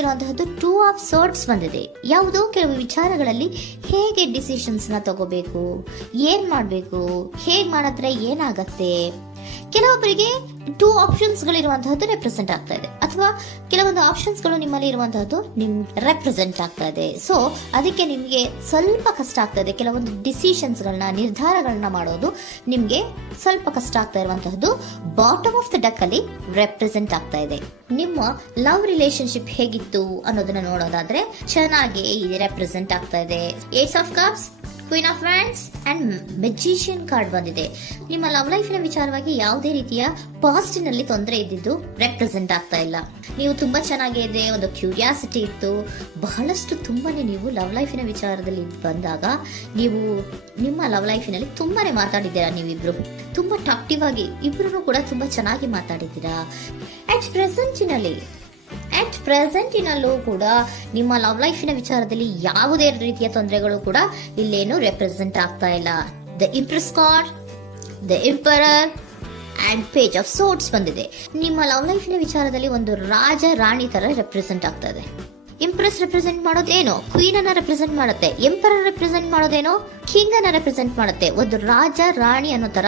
ಬಂದಿರುವಂತಹದ್ದು 2 of swords ಬಂದಿದೆ. ಯಾವುದೋ ಕೆಲವು ವಿಚಾರಗಳಲ್ಲಿ ಹೇಗೆ ಡಿಸಿಷನ್ಸ್ ನ ತಗೋಬೇಕು, ಏನ್ ಮಾಡ್ಬೇಕು, ಹೇಗ್ ಮಾಡಿದ್ರೆ ಏನಾಗತ್ತೆ. ಕೆಲವೊಬ್ಬರಿಗೆ 2 ಆಪ್ಷನ್ಸ್ ಗಳಿರುವಂತಹದ್ದು ರೆಪ್ರೆಸೆಂಟ್ ಆಗ್ತಾ ಇದೆ, ಅಥವಾ ಕೆಲವೊಂದು ಆಪ್ಷನ್ಸ್ ಗಳು ನಿಮ್ಮಲ್ಲಿ ಇರುವಂತಹದ್ದು ರೆಪ್ರೆಸೆಂಟ್ ಆಗ್ತಾ ಇದೆ. ಸೊ ಅದಕ್ಕೆ ನಿಮ್ಗೆ ಸ್ವಲ್ಪ ಕಷ್ಟ ಆಗ್ತಾ ಇದೆ. ಕೆಲವೊಂದು ಡಿಸಿಷನ್ಸ್ ಗಳನ್ನ, ನಿರ್ಧಾರಗಳನ್ನ ಮಾಡೋದು ನಿಮ್ಗೆ ಸ್ವಲ್ಪ ಕಷ್ಟ ಆಗ್ತಾ ಇರುವಂತಹದ್ದು ಬಾಟಮ್ ಆಫ್ ದ ಡಕ್ ಅಲ್ಲಿ ರೆಪ್ರೆಸೆಂಟ್ ಆಗ್ತಾ ಇದೆ. ನಿಮ್ಮ ಲವ್ ರಿಲೇಶನ್ಶಿಪ್ ಹೇಗಿತ್ತು ಅನ್ನೋದನ್ನ ನೋಡೋದಾದ್ರೆ ಚೆನ್ನಾಗಿ ರೆಪ್ರೆಸೆಂಟ್ ಆಗ್ತಾ ಇದೆ. Ace of cups, queen of wands and magician card ಬಂದಿದೆ. ನಿಮ್ಮ ಲವ್ ಲೈಫಿನ ವಿಚಾರವಾಗಿ ಯಾವುದೇ ರೀತಿಯ ಪಾಸಿಟಿವ್ ನಲ್ಲಿ ತೊಂದರೆ ಇದ್ದಿದ್ದು ರೆಪ್ರೆಸೆಂಟ್ ಆಗ್ತಾ ಇಲ್ಲ. ನೀವು ತುಂಬಾ ಚೆನ್ನಾಗಿದೆ, ಒಂದು ಕ್ಯೂರಿಯಾಸಿಟಿ ಇತ್ತು, ಬಹಳಷ್ಟು ತುಂಬಾನೇ ನೀವು ಲವ್ ಲೈಫಿನ ವಿಚಾರದಲ್ಲಿ ಬಂದಾಗ ನೀವು ನಿಮ್ಮ ಲವ್ ಲೈಫಿನಲ್ಲಿ ತುಂಬಾನೇ ಮಾತಾಡಿದ್ದೀರಾ. ನೀವಿಬ್ರು ತುಂಬಾ ಟಾಕ್ಟಿವ್ ಆಗಿ ಇಬ್ರು ಕೂಡ ತುಂಬಾ ಚೆನ್ನಾಗಿ ಮಾತಾಡಿದ್ದೀರಾ. ಅಟ್ ಪ್ರೆಸೆಂಟಿನಲ್ಲೂ ಕೂಡ ನಿಮ್ಮ ಲವ್ ಲೈಫಿನ ವಿಚಾರದಲ್ಲಿ ಯಾವುದೇ ರೀತಿಯ ತೊಂದರೆಗಳು ಕೂಡ ಇಲ್ಲೇನು ರೆಪ್ರೆಸೆಂಟ್ ಆಗ್ತಾ ಇಲ್ಲ. The Impress card, the emperor and page of swords ಬಂದಿದೆ. ನಿಮ್ಮ ಲವ್ ಲೈಫಿನ ವಿಚಾರದಲ್ಲಿ ಒಂದು ರಾಜ ರಾಣಿ ತರ ರೆಪ್ರೆಸೆಂಟ್ ಆಗ್ತಾ ಇದೆ. ಇಂಪ್ರೆಸ್ ರೆಪ್ರೆಸೆಂಟ್ ಮಾಡೋದೇನೋ ಕ್ವೀನ್ ಅನ್ನ ರೆಪ್ರೆಸೆಂಟ್ ಮಾಡುತ್ತೆ, ಎಂಪರರ್ ರೆಪ್ರೆಸೆಂಟ್ ಮಾಡೋದೇನೋ ಕಿಂಗ್ ಅನ್ನ ರೆಪ್ರೆಸೆಂಟ್ ಮಾಡುತ್ತೆ. ಒಂದು ರಾಜ ರಾಣಿ ಅನ್ನೋ ತರ,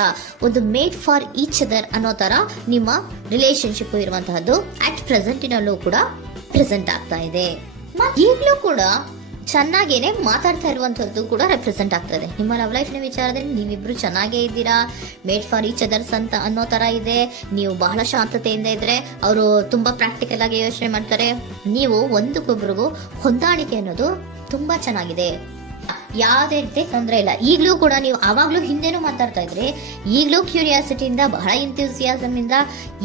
ಒಂದು ಮೇಡ್ ಫಾರ್ ಈಚ್ ಅದರ್ ಅನ್ನೋ ತರ ನಿಮ್ಮ ರಿಲೇಶನ್ಶಿಪ್ ಇರುವಂತಹದ್ದು ಅಟ್ ಪ್ರೆಸೆಂಟಿನಲ್ಲೂ ಕೂಡ ಪ್ರೆಸೆಂಟ್ ಆಗ್ತಾ ಇದೆ. ಈಗಲೂ ಕೂಡ ಚೆನ್ನಾಗೇನೆ ಮಾತಾಡ್ತಾ ಇರುವಂತದ್ದು ಕೂಡ ರೆಪ್ರೆಸೆಂಟ್ ಆಗ್ತದೆ. ನಿಮ್ಮ ಲವ್ ಲೈಫ್ ನ ವಿಚಾರದಲ್ಲಿ ನೀವಿಬ್ರು ಚೆನ್ನಾಗೇ ಇದ್ದೀರಾ, ಮೇಡ್ ಫಾರ್ ಈಚ್ ಅದರ್ಸ್ ಅಂತ ಅನ್ನೋ ತರ ಇದೆ. ನೀವು ಬಹಳ ಶಾಂತತೆಯಿಂದ ಇದ್ರೆ ಅವರು ತುಂಬಾ ಪ್ರಾಕ್ಟಿಕಲ್ ಆಗಿ ಯೋಚನೆ ಮಾಡ್ತಾರೆ. ನೀವು ಒಂದಕ್ಕೊಬ್ರಿಗೂ ಹೊಂದಾಣಿಕೆ ಅನ್ನೋದು ತುಂಬಾ ಚೆನ್ನಾಗಿದೆ, ಯಾವುದೇ ರೀತಿ ತೊಂದರೆ ಇಲ್ಲ. ಈಗಲೂ ಕೂಡ ನೀವು ಅವಾಗ್ಲೂ ಹಿಂದೆನೂ ಮಾತಾಡ್ತಾ ಇದ್ರಿ, ಈಗಲೂ ಕ್ಯೂರಿಯಾಸಿಟಿಯಿಂದ, ಬಹಳ ಇಂಥ್ಯೂಸಿಯಾಸಮ್ ಇಂದ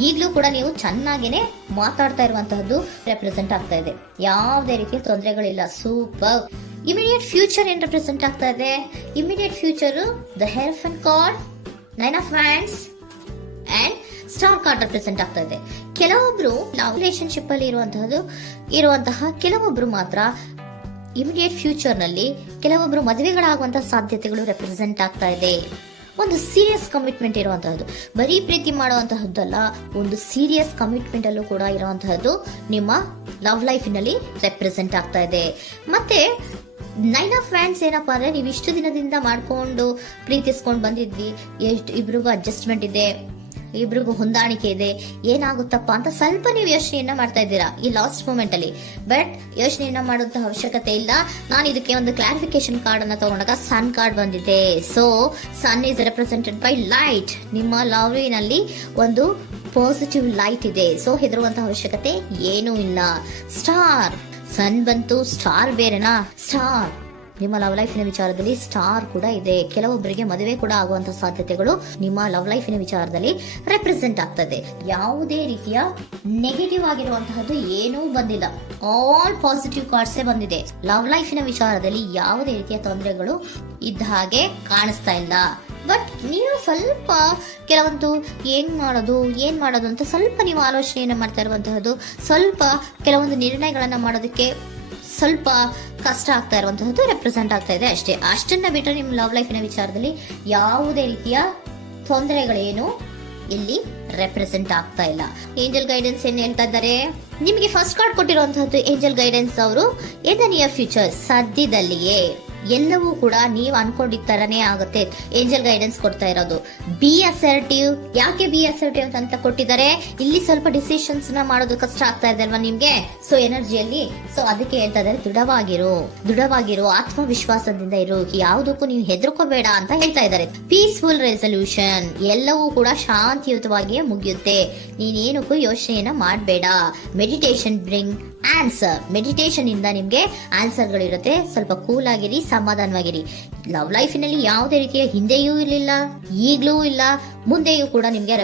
ಈಗಲೂ ಕೂಡ ನೀವು ಚೆನ್ನಾಗೇನೆ ಮಾತಾಡ್ತಾ ಇರುವಂತಹದ್ದು ರೆಪ್ರೆಸೆಂಟ್ ಆಗ್ತಾ ಇದೆ. ಯಾವುದೇ ರೀತಿಯ ತೊಂದರೆಗಳಿಲ್ಲ, ಸೂಪರ್. ಇಮಿಡಿಯೇಟ್ ಫ್ಯೂಚರ್ ಏನ್ ರೆಪ್ರೆಸೆಂಟ್ ಆಗ್ತಾ ಇದೆ? Immediate future the hierophant card, 9 of hands and star card represent ಆಗ್ತಾ ಇದೆ. ಕೆಲವೊಬ್ರು ಲವ್ ರಿಲೇಶನ್ಶಿಪ್ ಅಲ್ಲಿ ಇರುವಂತಹ ಕೆಲವೊಬ್ರು ಮಾತ್ರ ಇಮಿಡಿಯೇಟ್ ಫ್ಯೂಚರ್ ನಲ್ಲಿ ಕೆಲವೊಬ್ರು ಮದುವೆಗಳಾಗುವಂತಹ ಸಾಧ್ಯತೆಗಳು ರೆಪ್ರೆಸೆಂಟ್ ಆಗ್ತಾ ಇದೆ. ಒಂದು ಸೀರಿಯಸ್ ಕಮಿಟ್ಮೆಂಟ್ ಇರುವಂತಹದ್ದು, ಬರೀ ಪ್ರೀತಿ ಮಾಡುವಂತಹದ್ದಲ್ಲ, ಒಂದು ಸೀರಿಯಸ್ ಕಮಿಟ್ಮೆಂಟ್ ಅಲ್ಲೂ ಕೂಡ ಇರುವಂತಹದ್ದು ನಿಮ್ಮ ಲವ್ ಲೈಫಿನಲ್ಲಿ ರೆಪ್ರೆಸೆಂಟ್ ಆಗ್ತಾ ಇದೆ. ಮತ್ತೆ 9 ಆಫ್ ವ್ಯಾಂಡ್ಸ್ ಏನಪ್ಪಾ ಅಂದ್ರೆ, ನೀವು ಇಷ್ಟು ದಿನದಿಂದ ಮಾಡ್ಕೊಂಡು ಪ್ರೀತಿಸ್ಕೊಂಡು ಬಂದಿದ್ವಿ, ಇಬ್ರಿಗೂ ಅಡ್ಜಸ್ಟ್ಮೆಂಟ್ ಇದೆ, ಇಬ್ರಿಗೂ ಹೊಂದಾಣಿಕೆ ಇದೆ, ಏನಾಗುತ್ತಪ್ಪ ಅಂತ ಸ್ವಲ್ಪ ನೀವು ಯೋಚನೆಯನ್ನ ಮಾಡ್ತಾ ಇದ್ದೀರಾ ಈ ಲಾಸ್ಟ್ ಮೂಮೆಂಟ್ ಅಲ್ಲಿ. ಬಟ್ ಯೋಚನೆಯನ್ನ ಮಾಡುವಂತಹ ಅವಶ್ಯಕತೆ ಇಲ್ಲ. ನಾನು ಇದಕ್ಕೆ ಒಂದು ಕ್ಲಾರಿಫಿಕೇಶನ್ ಕಾರ್ಡ್ ಅನ್ನ ತಗೊಂಡಾಗ ಸನ್ ಕಾರ್ಡ್ ಬಂದಿದೆ. So sun is represented by light. ನಿಮ್ಮ ಲವ್ನಲ್ಲಿ ಒಂದು ಪಾಸಿಟಿವ್ ಲೈಟ್ ಇದೆ. ಸೊ ಹೆದರುವಂತಹ ಅವಶ್ಯಕತೆ ಏನೂ ಇಲ್ಲ. ಸ್ಟಾರ್, ಸನ್ ಬಂತು, ಸ್ಟಾರ್ ಬೇರೆನಾ? ಸ್ಟಾರ್ ನಿಮ್ಮ ಲವ್ ಲೈಫಿನ ವಿಚಾರದಲ್ಲಿ ಸ್ಟಾರ್ ಕೂಡ ಇದೆ. ಕೆಲವೊಬ್ಬರಿಗೆ ಮದುವೆ ಕೂಡ ಆಗುವಂತಹ ಸಾಧ್ಯತೆಗಳು ನಿಮ್ಮ ಲವ್ ಲೈಫಿನ ವಿಚಾರದಲ್ಲಿ ರೆಪ್ರೆಸೆಂಟ್ ಆಗ್ತದೆ. ಯಾವುದೇ ರೀತಿಯ ನೆಗೆಟಿವ್ ಆಗಿರುವಂತಹದ್ದು ಏನೂ ಬಂದಿಲ್ಲ, ಆಲ್ ಪಾಸಿಟಿವ್ ಕಾರ್ಡ್ಸೇ ಬಂದಿದೆ. ಲವ್ ಲೈಫಿನ ವಿಚಾರದಲ್ಲಿ ಯಾವುದೇ ರೀತಿಯ ತೊಂದರೆಗಳು ಇದ್ದ ಹಾಗೆ ಕಾಣಿಸ್ತಾ ಇಲ್ಲ. ಬಟ್ ನೀವು ಸ್ವಲ್ಪ ಕೆಲವೊಂದು ಏನ್ ಮಾಡೋದು ಅಂತ ಸ್ವಲ್ಪ ನೀವು ಆಲೋಚನೆಯನ್ನ ಮಾಡ್ತಾ ಇರುವಂತಹದ್ದು, ಸ್ವಲ್ಪ ಕೆಲವೊಂದು ನಿರ್ಣಯಗಳನ್ನ ಮಾಡೋದಕ್ಕೆ ಸ್ವಲ್ಪ ಕಷ್ಟ ಆಗ್ತಾ ಇರುವಂತಹದ್ದು ರೆಪ್ರೆಸೆಂಟ್ ಆಗ್ತಾ ಇದೆ ಅಷ್ಟೇ. ಅಷ್ಟನ್ನ ಬಿಟ್ಟರೆ ನಿಮ್ಮ ಲವ್ ಲೈಫಿನ ವಿಚಾರದಲ್ಲಿ ಯಾವುದೇ ರೀತಿಯ ತೊಂದರೆಗಳೇನು ಇಲ್ಲಿ ರೆಪ್ರೆಸೆಂಟ್ ಆಗ್ತಾ ಇಲ್ಲ. ಏಂಜಲ್ ಗೈಡೆನ್ಸ್ ಏನ್ ಹೇಳ್ತಾ ಇದ್ದಾರೆ? ನಿಮಗೆ ಫಸ್ಟ್ ಕಾರ್ಡ್ ಕೊಟ್ಟಿರುವಂತಹದ್ದು ಏಂಜಲ್ ಗೈಡೆನ್ಸ್ ಅವರು ಇನ್ ದ ನಿಯರ್ ಫ್ಯೂಚರ್, ಸದ್ಯದಲ್ಲಿಯೇ ಎಲ್ಲವೂ ಕೂಡ ನೀವು ಅನ್ಕೊಂಡಿದ್ದ ತರನೇ ಆಗುತ್ತೆ. ಏಂಜಲ್ ಗೈಡೆನ್ಸ್ ಕೊಡ್ತಾ ಇರೋದು ಬಿ ಅಸರ್ಟಿವ್. ಯಾಕೆ ಬಿ ಅಸರ್ಟಿವ್ ಅಂತ ಕೊಟ್ಟಿದ್ದಾರೆ? ಇಲ್ಲಿ ಸ್ವಲ್ಪ ಡಿಸಿಷನ್ಸ್ ನ ಮಾಡೋದು ಕಷ್ಟ ಆಗ್ತಾ ಇದೆ ಅಲ್ವಾ ನಿಮ್ಗೆ, ಸೊ ಎನರ್ಜಿಯಲ್ಲಿ. ಸೊ ಅದಕ್ಕೆ ಹೇಳ್ತಾ ಇದ್ದಾರೆ ದೃಢವಾಗಿರು, ಆತ್ಮವಿಶ್ವಾಸದಿಂದ ಇರು, ಯಾವುದಕ್ಕೂ ನೀವು ಹೆದರ್ಕೋಬೇಡ ಅಂತ ಹೇಳ್ತಾ ಇದ್ದಾರೆ. ಪೀಸ್ಫುಲ್ ರೆಸಲ್ಯೂಷನ್, ಎಲ್ಲವೂ ಕೂಡ ಶಾಂತಿಯುತವಾಗಿಯೇ ಮುಗಿಯುತ್ತೆ, ನೀನೇನಕ್ಕೂ ಯೋಚನೆಯನ್ನ ಮಾಡಬೇಡ. ಮೆಡಿಟೇಷನ್ ಬ್ರಿಂಗ್ ಆನ್ಸರ್, ಮೆಡಿಟೇಷನ್ ಇಂದ ನಿಮ್ಗೆ ಆನ್ಸರ್ ಗಳಿರುತ್ತೆ. ಸ್ವಲ್ಪ ಕೂಲ್ ಆಗಿರಿ, ಸಮಾಧಾನವಾಗಿರಿ. ಲವ್ ಲೈಫಿನಲ್ಲಿ ಯಾವುದೇ ರೀತಿಯ ಹಿಂದೆಯೂ ಇರಲಿಲ್ಲ, ಈಗ್ಲೂ ಇಲ್ಲ, ಮುಂದೆಯೂ ಕೂಡ ನಿಮ್ಗೆ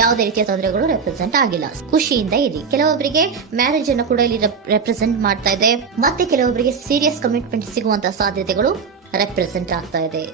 ಯಾವುದೇ ರೀತಿಯ ತೊಂದರೆಗಳು ರೆಪ್ರೆಸೆಂಟ್ ಆಗಿಲ್ಲ. ಖುಷಿಯಿಂದ ಇರಿ. ಕೆಲವೊಬ್ಬರಿಗೆ ಮ್ಯಾರೇಜ್ ಅನ್ನು ಕೂಡ ಇಲ್ಲಿ ರೆಪ್ರೆಸೆಂಟ್ ಮಾಡ್ತಾ ಇದೆ. ಮತ್ತೆ ಕೆಲವೊಬ್ಬರಿಗೆ ಸೀರಿಯಸ್ ಕಮಿಟ್ಮೆಂಟ್ ಸಿಗುವಂತಹ ಸಾಧ್ಯತೆಗಳು ರೆಪ್ರೆಸೆಂಟ್ ಆಗ್ತಾ ಇದೆ.